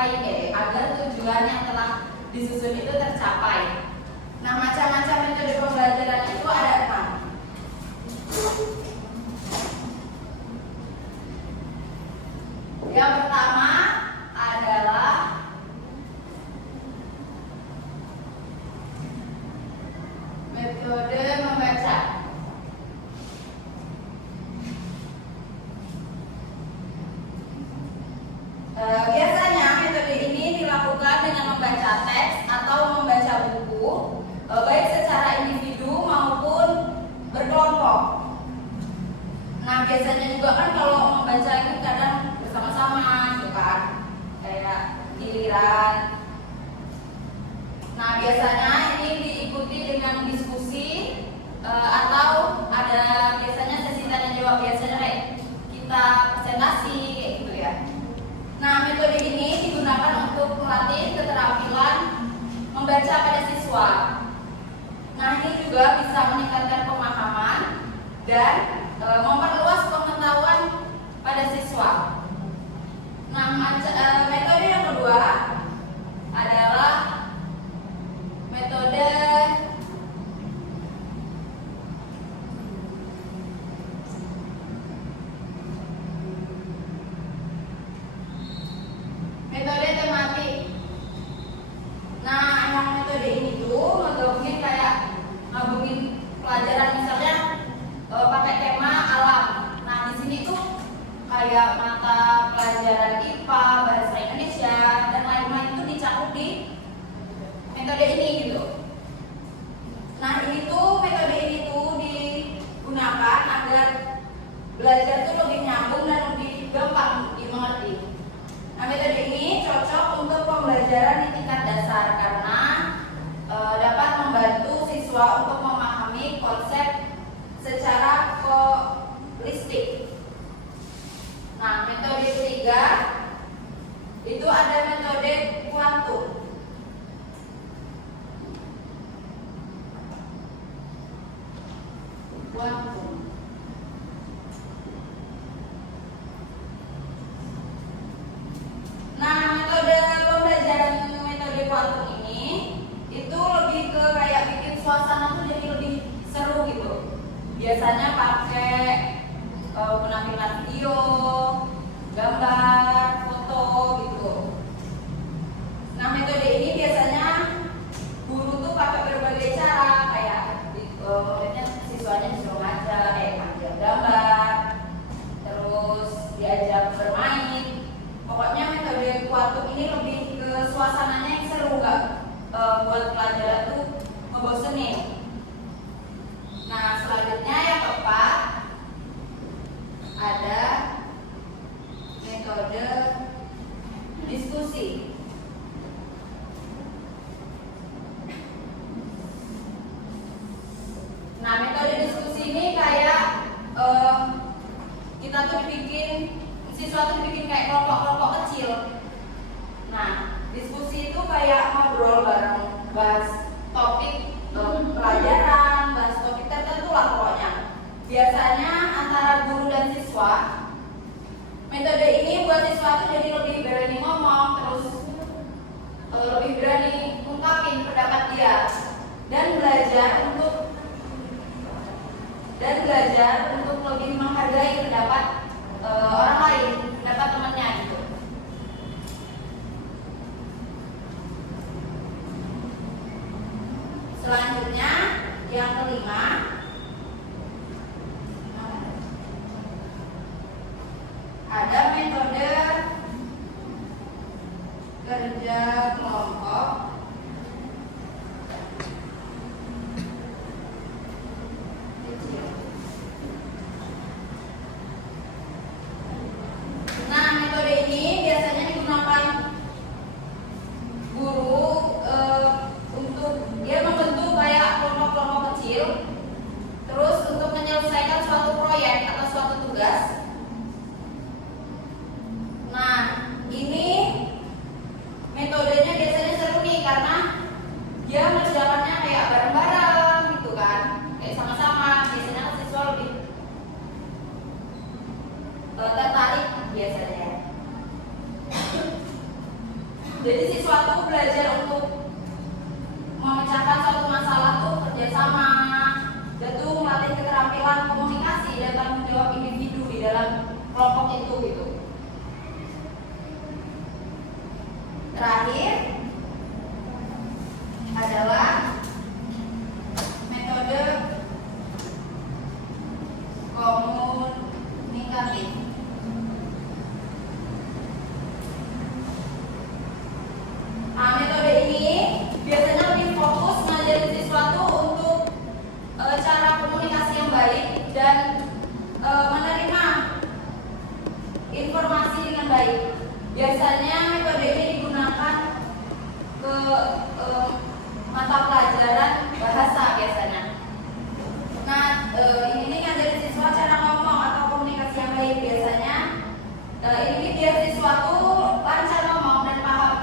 tercapai agar tujuan yang telah disusun itu tercapai. Nah, macam-macam metode pembelajaran itu ada 6. Yang pertama adalah metode membaca. Biasanya metode ini dilakukan dengan membaca teks atau membaca buku, baik secara individu maupun berkelompok. Nah, biasanya juga kan kalau membaca itu kadang bersama-sama gitu kan, kayak giliran. Nah, biasanya ini diikuti dengan diskusi atau ada biasanya sesi tanya jawab, biasanya kayak kita presentasi kayak gitu ya. Nah, metode ini digunakan untuk melatih keterampilan membaca pada siswa. Nah, ini juga bisa meningkatkan pemahaman dan memperluas pengetahuan pada siswa. Nah, metode yang kedua adalah metode tematik. Nah, yang metode ini tuh ngegabungin kayak pelajaran misalnya pakai tema alam. Nah, di sini tuh kayak mata pelajaran IPA, bahasa Indonesia dan lain-lain itu dicakup di metode ini gitu. Nah, metode ini tuh digunakan agar belajar tuh lebih nyambung dan lebih gampang dimengerti. Nah, metode ini cocok untuk pembelajaran di tingkat dasar karena dapat membantu siswa untuk memahami konsep secara holistik. Nah, metode ketiga itu ada metode kuantum. Nah, metode pembelajaran metode kuantum ini itu lebih ke kayak bikin suasana tuh jadi lebih seru gitu. Biasanya pakai penampilan video, gambar, foto gitu. Nah, metode ini biasanya guru tuh pakai berbagai cara, kayak muridnya siswanya disuruh ngaca, ambil gambar, terus diajak bermain. Pokoknya metode kuantum ini lebih ke suasananya yang seru, nggak buat pelajaran tuh ngebosenin. Nah, selanjutnya yang keempat ada metode diskusi. Nah, metode diskusi ini kayak kita tuh siswa tuh dibikin kayak kelompok-kelompok kecil. Nah, diskusi itu kayak ngobrol bareng, bahas topik pelajaran, bahas topik tertentu lah pokoknya. Biasanya antara guru dan siswa. Metode ini buat siswa tuh jadi lebih berani ngomong, terus lebih berani ungkapin pendapat dia dan belajar untuk lebih menghargai pendapat orang lain, pendapat temannya gitu. Selanjutnya yang kelima ada metode kerja kelompok. Nah, metode ini biasanya digunakan guru untuk dia membentuk kayak kelompok-kelompok kecil, terus untuk menyelesaikan suatu proyek atau suatu tugas. Nah, ini metode Jadi siswa tuh belajar untuk memecahkan suatu masalah tuh kerjasama, dan tuh melatih keterampilan komunikasi dan tanggung jawab individu di dalam kelompok itu gitu. Terakhir adalah metode komunikatif. Nah, metode ini biasanya lebih fokus ngajarin siswa tuh untuk cara komunikasi yang baik dan menerima informasi dengan baik. Biasanya metode ini digunakan ke mata pelajaran bahasa biasanya. Nah, ini ngajarin siswa cara ngomong atau komunikasi yang baik biasanya. Ini biar siswa tuh lancar ngomong dan paham,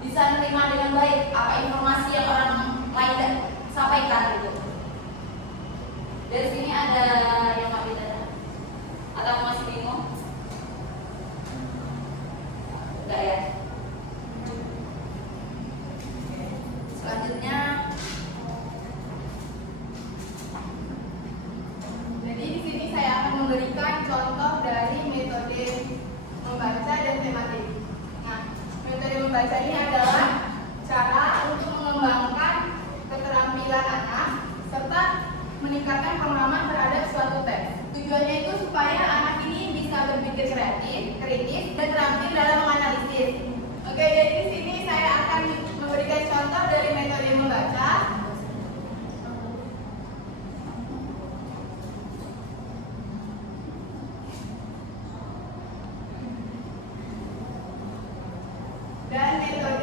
bisa menerima dengan baik apa informasi yang orang lain sampaikan gitu. Dari sini ada yang nggak bisa atau masih bingung? Enggak ya? Selanjutnya, jadi di sini saya akan memberikan contoh dari metode membaca dan tematik. Nah, metode membaca ini adalah cara untuk mengembangkan keterampilan anak serta meningkatkan pemahaman terhadap suatu teks. Tujuannya itu supaya anak ini bisa berpikir kreatif, kritis, dan terampil dalam menganalisis. Oke, jadi di sini saya akan memberikan contoh dari metode membaca. Dan metode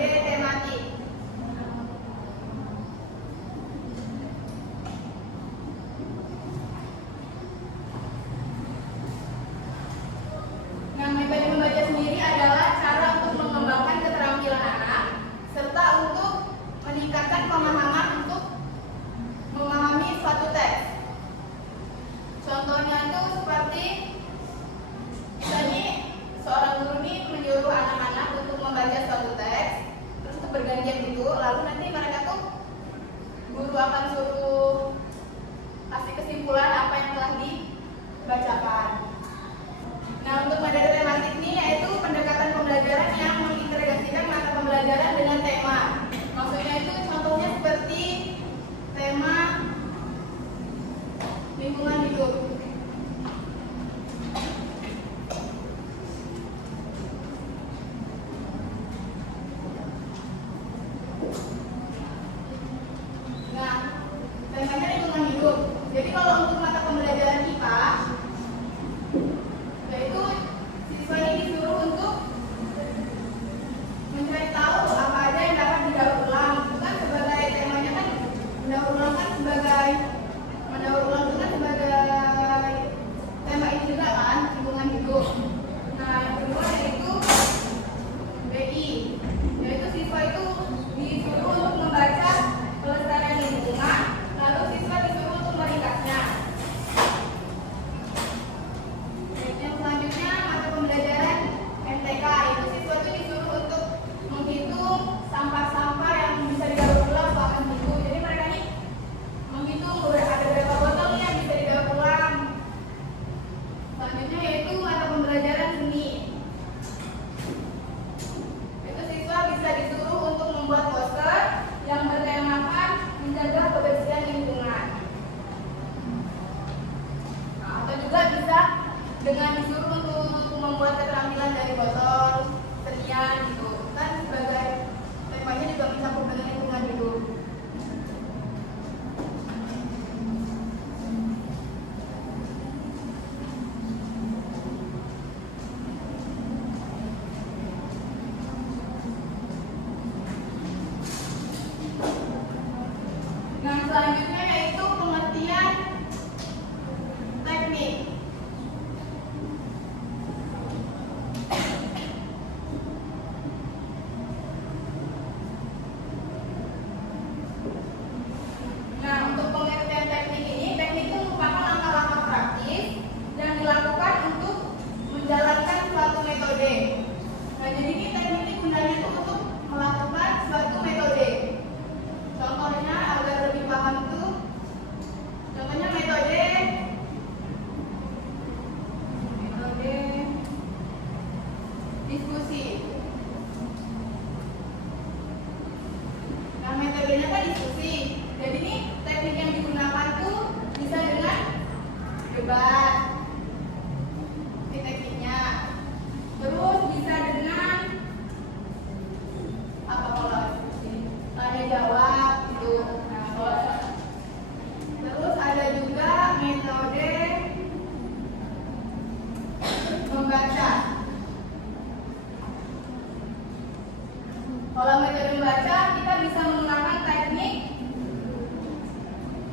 Kalau metode membaca, kita bisa menggunakan teknik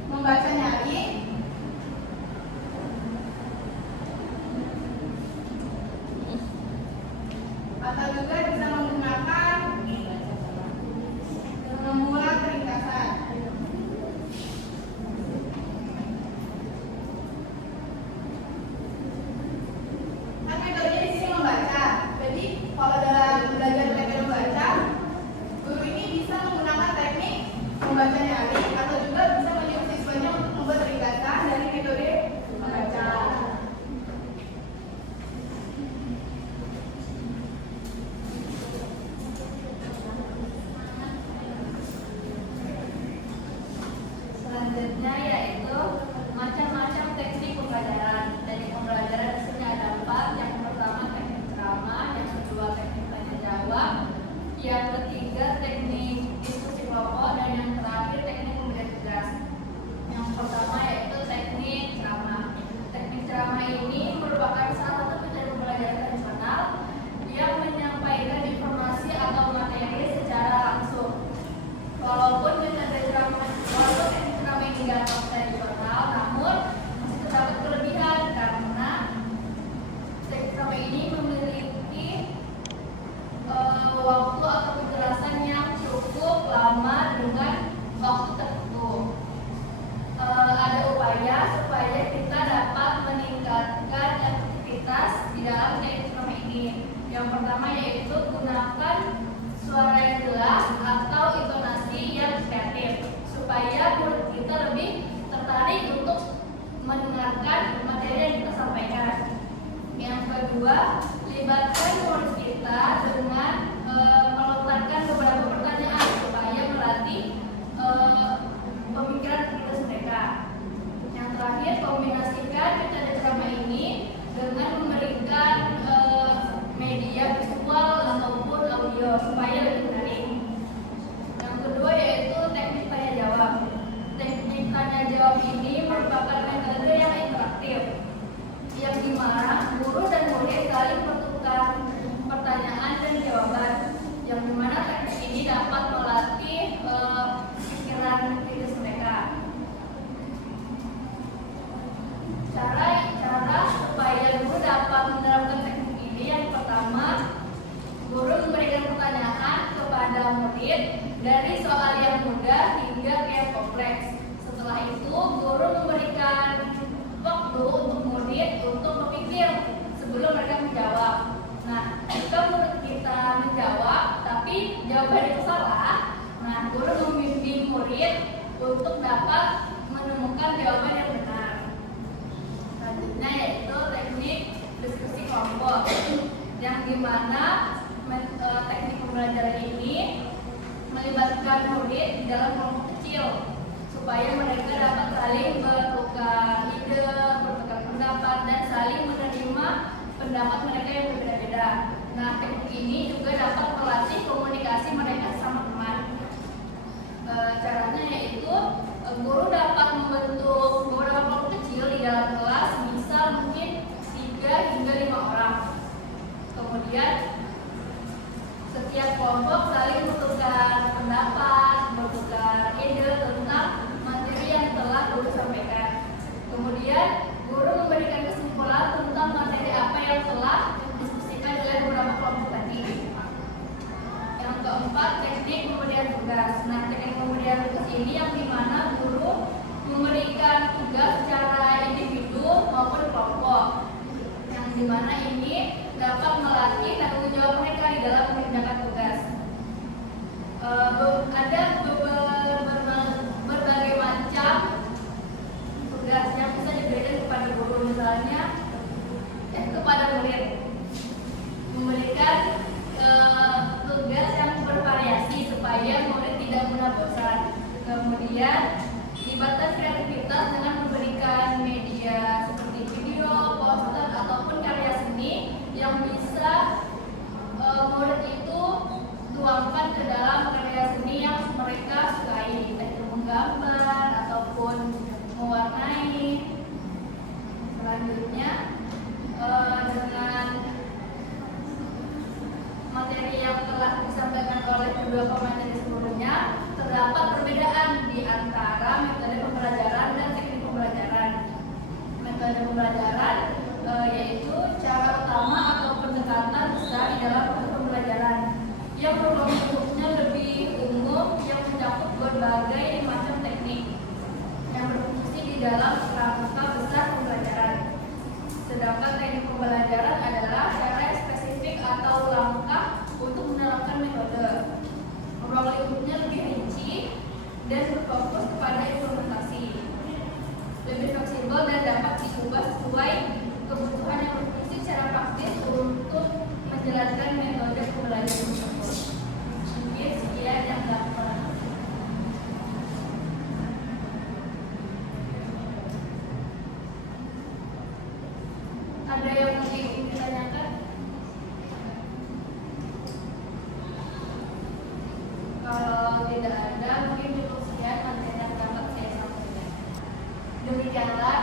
membaca nyali, atau juga bisa menggunakan membuat ringkasan. Kan metodenya di sini membaca. Jadi kalau dalam belajar metode membaca, guru ini bisa menggunakan teknik membaca nyali atau juga bisa menyuruh siswanya untuk membuat ringkasan dari metode membaca. Selanjutnya yaitu macam-macam teknik pembelajaran. Teknik pembelajaran di sini ada 4. Yang pertama teknik ceramah, yang kedua teknik tanya jawab, yang ketiga teknik diskusi kelompok, dan yang terakhir teknik pemberian tugas. Yang pertama yaitu teknik ceramah. Teknik ceramah ini merupakan salah satu metode pembelajaran tradisional yang menyampaikan informasi atau materi secara langsung. Walaupun teknik ceramah ini dianggap tradisional, namun masih terdapat kelebihan karena teknik ceramah ini memiliki waktu atau penjelasan yang cukup lama dengan waktu tertentu. Ada upaya supaya kita dapat meningkatkan efektivitas di dalam teknik ceramah ini. Yang pertama yaitu gunakan suara yang jelas atau intonasi yang kreatif supaya murid kita lebih tertarik untuk mendengarkan materi yang kita sampaikan. Yang kedua, libatkan murid kita dengan melontarkan beberapa pertanyaan supaya melatih pemikiran kritis mereka. Yang terakhir, kombinasikan metode ceramah ini dengan memberikan media visual ataupun audio supaya lebih menarik. Yang kedua yaitu teknik tanya jawab. Teknik tanya jawab ini merupakan metode yang interaktif, yang dimana guru dan murid saling bertukar pertanyaan dan jawaban, yang dimana teknik ini dapat melatih pikiran kritis mereka. Cara supaya guru dapat menerapkan teknik ini, yang pertama, guru memberikan pertanyaan kepada murid dari soal yang mudah hingga ke yang kompleks. Setelah itu, guru memberikan waktu untuk murid untuk berpikir sebelum mereka menjawab. Nah, jika murid kita menjawab tapi jawaban itu salah, nah guru membimbing murid untuk dapat menemukan jawaban yang benar. Selanjutnya yaitu teknik diskusi kelompok, yang dimana teknik pembelajaran ini melibatkan murid di dalam kelompok kecil supaya mereka dapat saling bertukar ide, bertukar pendapat, dan saling menerima pendapat mereka yang berbeda-beda. Nah, teknik ini juga dapat melatih komunikasi mereka sama teman. Caranya yaitu guru dapat membentuk beberapa kelompok kecil di dalam kelas, misal mungkin 3 hingga 5 orang. Kemudian setiap kelompok saling bertukar pendapat, bertukar ide tentang materi yang telah guru sampaikan. Kemudian guru memberikan kesimpulan tentang materi apa yang telah didiskusikan oleh beberapa kelompok tadi. Yang keempat, teknik pemberian tugas. Nah, teknik pemberian tugas ini yang dimana guru memberikan tugas secara individu maupun kelompok, yang dimana ini dapat melatih tanggung jawab mereka di dalam mengerjakan tugas. Ada berbagai macam tugas yang bisa diberikan kepada guru, misalnya kepada murid memberikan tugas yang bervariasi supaya murid tidak mudah bosan. Kemudian libatkan kreativitas dengan memberikan media seperti video, poster, ataupun karya seni yang bisa murid itu dua materi sebelumnya, terdapat perbedaan di antara metode pembelajaran dan teknik pembelajaran. Metode pembelajaran yaitu cara utama atau pendekatan besar di dalam proses pembelajaran yang program bentuknya lebih umum yang mencakup berbagai macam teknik yang berfungsi di dalam kerangka besar pembelajaran. Sedangkan teknik pembelajaran adalah cara yang spesifik atau langkah untuk menerapkan metode. Ruang lingkupnya lebih rinci dan berfokus kepada implementasi, lebih fleksibel dan dapat diubah sesuai kebutuhan yang berfungsi secara praktis untuk menjalankan metode pembelajaran tersebut. Mungkin sekian yang dapat. Ada yang ingin ditanyakan? Kalau tidak ada, mungkin cukup sekian materi yang dapat saya sampaikan. Demikianlah